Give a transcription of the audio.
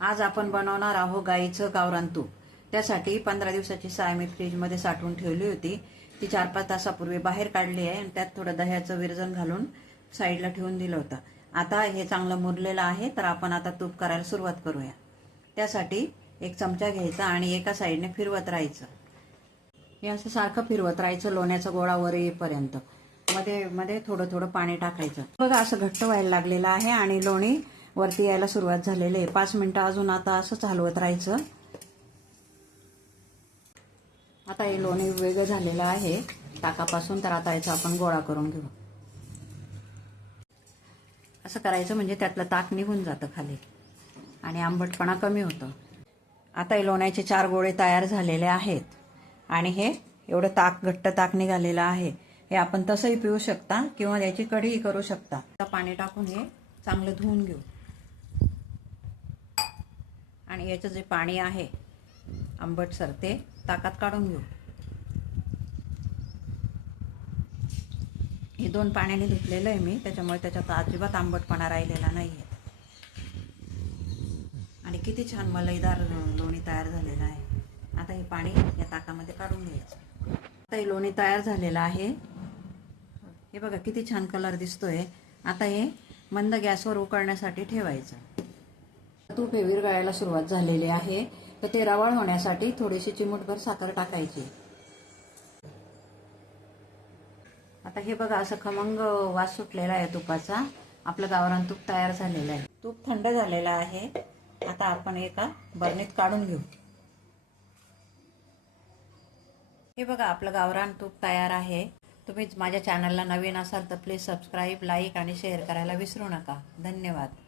आज आपण बनवणार आहोत गाईचं गावरान तूप। त्यासाठी 15 दिवसाची साय मी फ्रीजमध्ये साठवून ठेवली होती। ती 4-5 तासापूर्वी बाहेर काढली आहे आणि त्यात थोडं दह्याचं विरजण घालून साईडला ठेवून दिलं होतं। आता हे चांगलं मुरलेलं आहे, तर आपण आता तूप करायला सुरुवात करूया। त्यासाठी एक चमचा घ्यायचा आणि एका साईडने फिरवत राहायचं। हे असं सारखं फिरवत राहायचं लोण्याचा गोळा वर येईपर्यंत। मध्ये मध्ये थोडं थोडं पाणी टाकायचं। बघा असं घट्ट व्हायला लागलेलं आहे आणि लोणी वरती यायला सुरुवात झालेली आहे। 5 मिनिटं अजून आता असंच हलवत राहायचं। आता हे लोणी वेगळं झालेलं आहे ताकापासून, तर आता याचा आपण गोळा करून घेऊ। असं करायचं म्हणजे त्यातलं ताक निघून जातं खाली आणि आंबटपणा कमी होतो। आता हे लोण्याचे 4 गोळे तयार झालेले आहेत आणि हे एवढं ताक घट्ट ताक निघालेलं आहे। हे आपण तसंही पिऊ शकता किंवा याची कढीही करू शकता। आता पाणी टाकून हे चांगलं धुवून घेऊ आणि याचं जे पाणी आहे आंबटसर ते ताकात काढून घेऊ। हे 2 पाण्याने धुतलेलं आहे मी, त्याच्यामुळे त्याच्यात अजिबात आंबटपणा राहिलेला नाहीये आणि किती छान मलईदार लोणी तयार झालेलं आहे। आता हे पाणी या ताकामध्ये काढून घ्यायचं। आता हे लोणी तयार झालेलं आहे। हे बघा किती छान कलर दिसतोय। आता हे मंद गॅसवर उकळण्यासाठी ठेवायचं। तूप हे विरघळायला सुरुवात झालेली आहे, तर ते रवाळ होण्यासाठी थोडीशी चिमूटभर साखर टाकायची। आता हे बघा असं खमंग वास सुटलेला आहे तुपाचा। आपलं गावरान तूप तयार झालेलं आहे। तूप थंड झालेलं आहे। आता आपण एका बरणीत काढून घेऊ। हे बघा आपलं गावरान तूप तयार आहे। तुम्ही माझ्या चॅनलला नवीन असाल तर प्लीज सबस्क्राईब, लाईक आणि शेअर करायला विसरू नका। धन्यवाद।